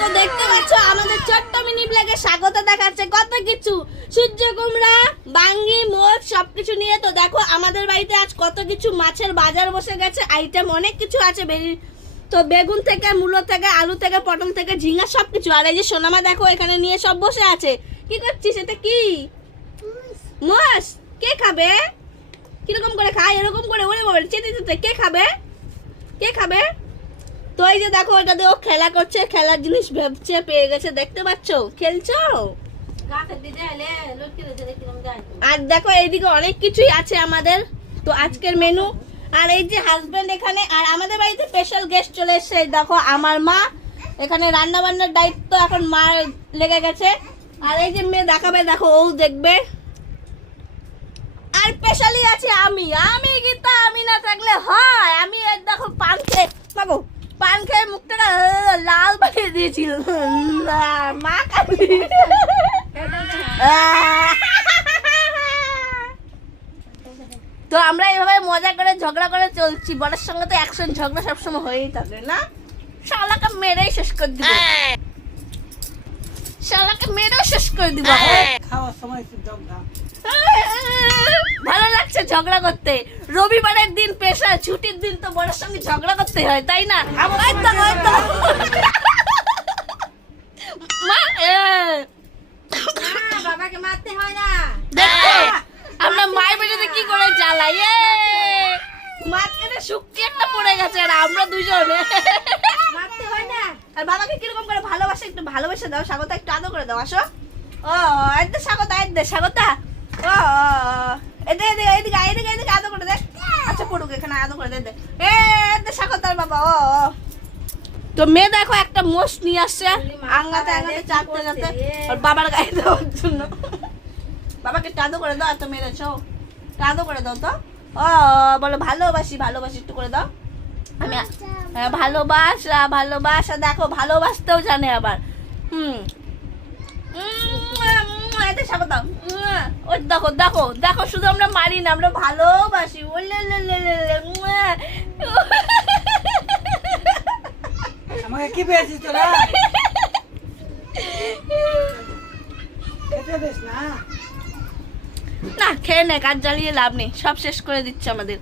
তো দেখতে পাচ্ছ, আমাদের ছোট্ট মিনি ব্লগে স্বাগত দেখাচ্ছে কত কিছু। সূর্য, কুমড়া, বাঙ্গি মোট সবকিছু নিয়ে। তো দেখো, আমাদের বাড়িতে আজ কত কিছু মাছের বাজার বসে গেছে আইটেম অনেক কিছু আছে, বেরি তো বেগুন থেকে, মূলো থেকে, আলু থেকে, পটল থেকে ঝিঙ্গা সব কিছু আর এই যে সোনামা দেখো, এখানে নিয়ে সব বসে আছে। কি করছিস এটা কি? মোষ, কে খাবে? কীরকম করে খায়, এরকম করে, ওরে চেতে চেতে কে খাবে? কে খাবে? তো এই যে দেখো এটা দিয়ে ও খেলা করছে খেলার জিনিস ভেবছে পেয়ে গেছে দেখতে পাচ্ছ? খেলছো? আর দেখো এইদিকে অনেক কিছুই আছে আমাদের। তো আজকের মেনু আর এই যে হাজবেন্ড এখানে আর আমাদের বাড়িতে স্পেশাল গেস্ট চলে এসেছে দেখো আমার মা। এখানে রান্না বান্নার দায়িত্ব এখন মা লেগে গেছে। আর এই যে মেয়ে দেখাবে দেখো ও দেখবে। আর স্পেশালি আছে আমি। আমি গীতা আমি না থাকলে হয় আমি এই দেখো পান খেয়ে মাগো পান খেয়ে মুখটা না, আহ, লাল বানিয়ে দিয়েছিল। মা কালি তো আমরা এইভাবে মজা করে ঝগড়া করে চলছি। বরের সঙ্গে তো একশন ঝগড়া সবসময় হয়েই থাকে না? শালাকে মেরেই শেষ করে দিব। শালাকে মেরেও শেষ করে দিব। খাওয়ার সময় ভালো লাগছে ঝগড়া করতে। রবিবারের দিন পেশা ছুটির দিন তো বড়ের সঙ্গে ঝগড়া করতে হয় তাই না। মা, বাবাকে মারতে হয় না। আমরা মায়ের বেটাতে কি করে জ্বালাই মাঝখানে শুক্তি একটা পড়ে গেছে আর আমরা দুজনে মারতে হয় না। আর বাবাকে কীরকম করে ভালোবাসে একটু ভালোবাসে দাও স্বাগতা একটু আদর করে দাও আসো। ও এতে স্বাগতা এতে স্বাগতা। ও এদিকে এদিকে এদিকে এদিকে এদিকে আদর করে দে। আচ্ছা পড়ুক এখানে আদর করে দে। এ বাবা ও ও। তো মেয়ে দেখো একটা মোষ নিয়ে আসছে আঙ্গাতে আঙ্গাতে আর বাবার গায়ে দেওয়ার জন্য। বাবাকে করে দাও এত মেরেছো করে দাও তো। ও বলো ভালোবাসি ভালোবাসি একটু করে দাও। আমি হ্যাঁ, ভালোবাসা ভালোবাসা দেখো ভালোবাসতেও জানে আবার। হুম। এতে উম, ওই দেখো দেখো দেখো শুধু আমরা মারি না আমরা ভালোবাসি। তোরা? না। না খেয়ে নে কাজ জ্বালিয়ে লাভ নেই। সব শেষ করে দিচ্ছে আমাদের।